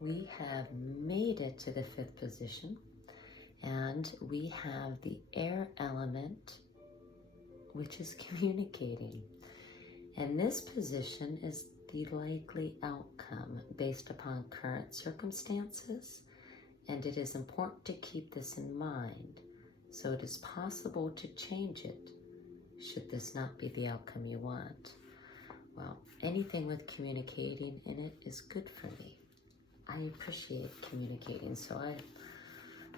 We have made it to the 5th position, and we have the air element, which is communicating. And this position is the likely outcome based upon current circumstances, and it is important to keep this in mind, so it is possible to change it should this not be the outcome you want. Well, anything with communicating in it is good for me. I appreciate communicating, so I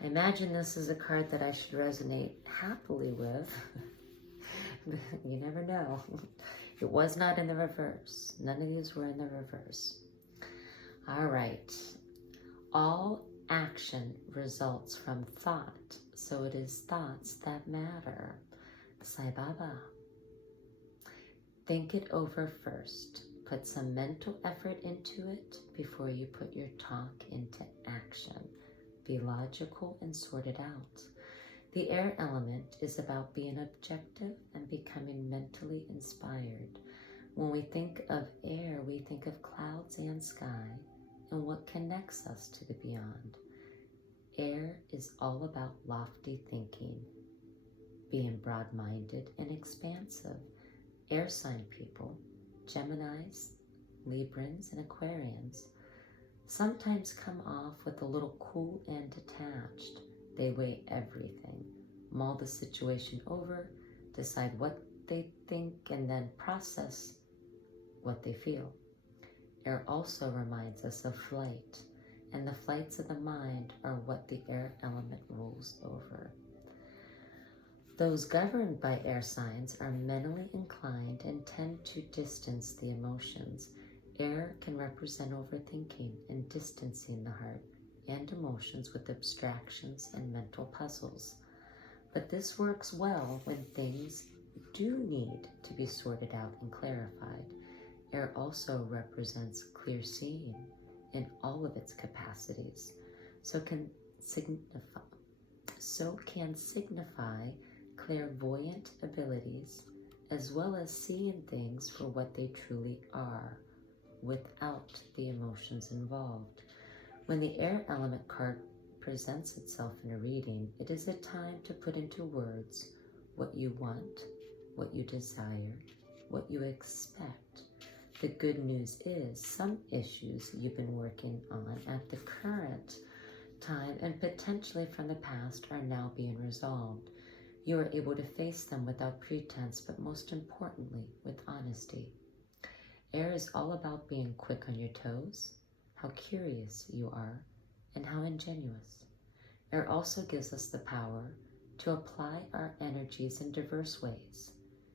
imagine this is a card that I should resonate happily with. You never know. It was not in the reverse. None of these were in the reverse. All right. All action results from thought, so it is thoughts that matter. Sai Baba. Think it over first. Put some mental effort into it before you put your talk into action. Be logical and sort it out. The air element is about being objective and becoming mentally inspired. When we think of air, we think of clouds and sky and what connects us to the beyond. Air is all about lofty thinking, being broad-minded and expansive. Air sign people, Geminis, Librans, and Aquarians, sometimes come off with a little cool and detached. They weigh everything, mull the situation over, decide what they think, and then process what they feel. Air also reminds us of flight, and the flights of the mind are what the air element rules over. Those governed by air signs are mentally inclined and tend to distance the emotions. Air can represent overthinking and distancing the heart and emotions with abstractions and mental puzzles. But this works well when things do need to be sorted out and clarified. Air also represents clear seeing in all of its capacities, so can signify clairvoyant abilities, as well as seeing things for what they truly are, without the emotions involved. When the air element card presents itself in a reading, it is a time to put into words what you want, what you desire, what you expect. The good news is some issues you've been working on at the current time and potentially from the past are now being resolved. You are able to face them without pretense, but most importantly, with honesty. Air is all about being quick on your toes, how curious you are, and how ingenuous. Air also gives us the power to apply our energies in diverse ways.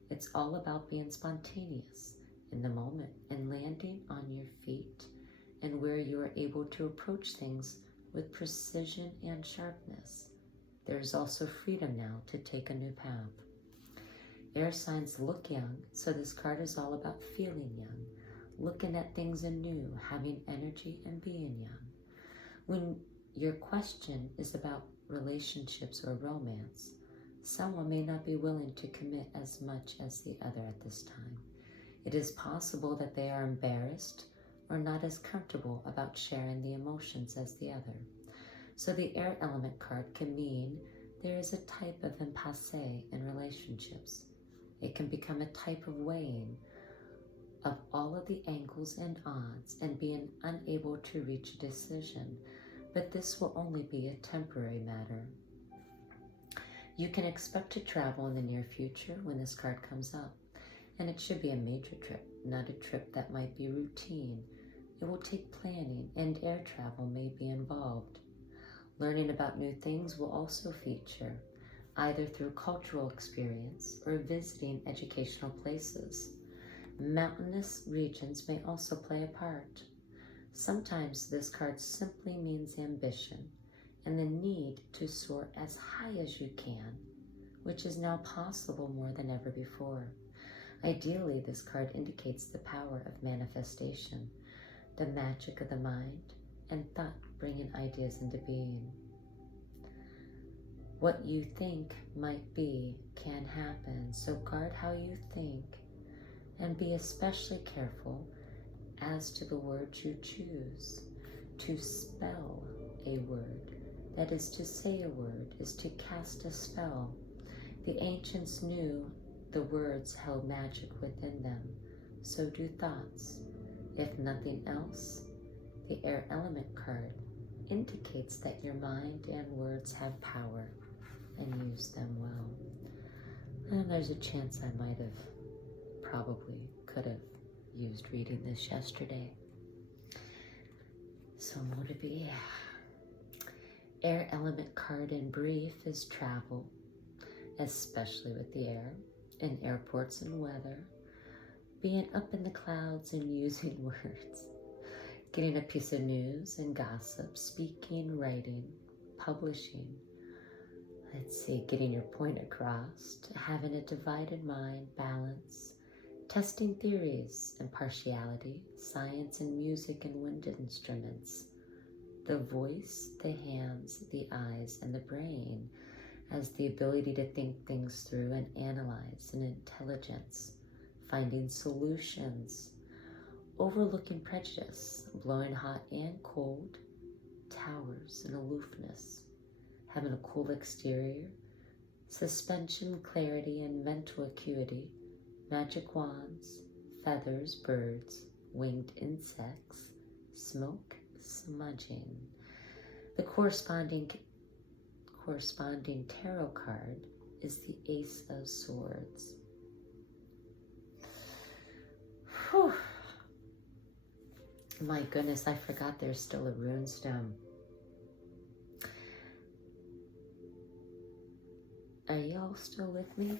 It's all about being spontaneous in the moment and landing on your feet, and where you are able to approach things with precision and sharpness. There is also freedom now to take a new path. Air signs look young, so this card is all about feeling young, looking at things anew, having energy and being young. When your question is about relationships or romance, someone may not be willing to commit as much as the other at this time. It is possible that they are embarrassed or not as comfortable about sharing the emotions as the other. So the air element card can mean there is a type of impasse in relationships. It can become a type of weighing of all of the angles and odds and being unable to reach a decision, but this will only be a temporary matter. You can expect to travel in the near future when this card comes up, and it should be a major trip, not a trip that might be routine. It will take planning, and air travel may be involved. Learning about new things will also feature, either through cultural experience or visiting educational places. Mountainous regions may also play a part. Sometimes this card simply means ambition and the need to soar as high as you can, which is now possible more than ever before. Ideally, this card indicates the power of manifestation, the magic of the mind, and thought bringing ideas into being. What you think might be can happen, so guard how you think and be especially careful as to the words you choose. to spell a word. That is to say a word, is to cast a spell. The ancients knew the words held magic within them. So do thoughts. If nothing else, the air element card indicates that your mind and words have power, and use them well. And there's a chance I might have, could have used reading this yesterday. So what would it be? Air element card in brief is travel, especially with the air, in airports and weather, being up in the clouds and using words, getting a piece of news and gossip, speaking, writing, publishing. Let's see, getting your point across, having a divided mind, balance, testing theories, impartiality, science and music and wind instruments, the voice, the hands, the eyes, and the brain as the ability to think things through and analyze, and intelligence, finding solutions, overlooking prejudice, blowing hot and cold, towers and aloofness, having a cool exterior, suspension, clarity, and mental acuity, magic wands, feathers, birds, winged insects, smoke, smudging. The corresponding tarot card is the Ace of Swords. Whew. My goodness, I forgot there's still a rune stone. Are you all still with me?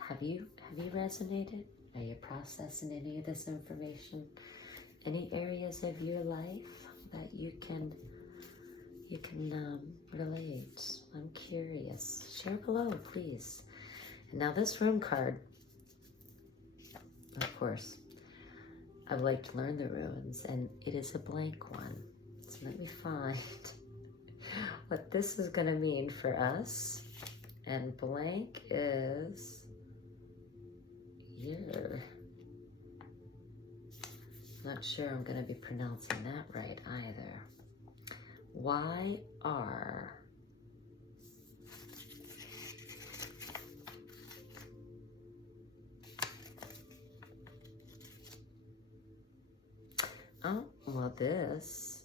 Have you resonated? Are you processing any of this information? Any areas of your life that you can relate? I'm curious. Share below, please. And now this rune card, of course, I would like to learn the runes, and it is a blank one. So let me find what this is going to mean for us. And blank is year. Not sure I'm going to be pronouncing that right either. YR. Oh, well, this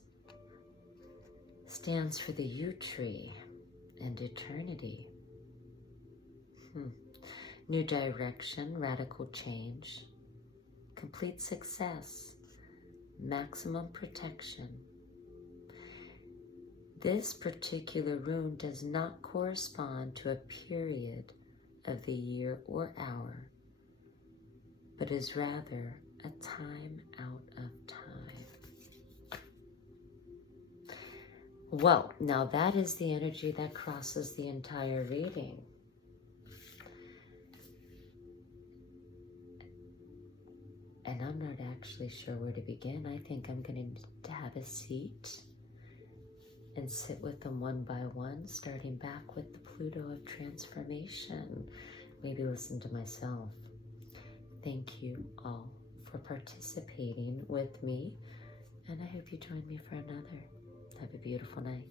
stands for the yew tree and eternity. New direction, radical change, complete success, maximum protection. This particular rune does not correspond to a period of the year or hour, but is rather a time out of time. Well, now that is the energy that crosses the entire reading. And I'm not actually sure where to begin. I think I'm going to have a seat and sit with them one by one, starting back with the Pluto of transformation. Maybe listen to myself. Thank you all for participating with me, and I hope you join me for another. Have a beautiful night.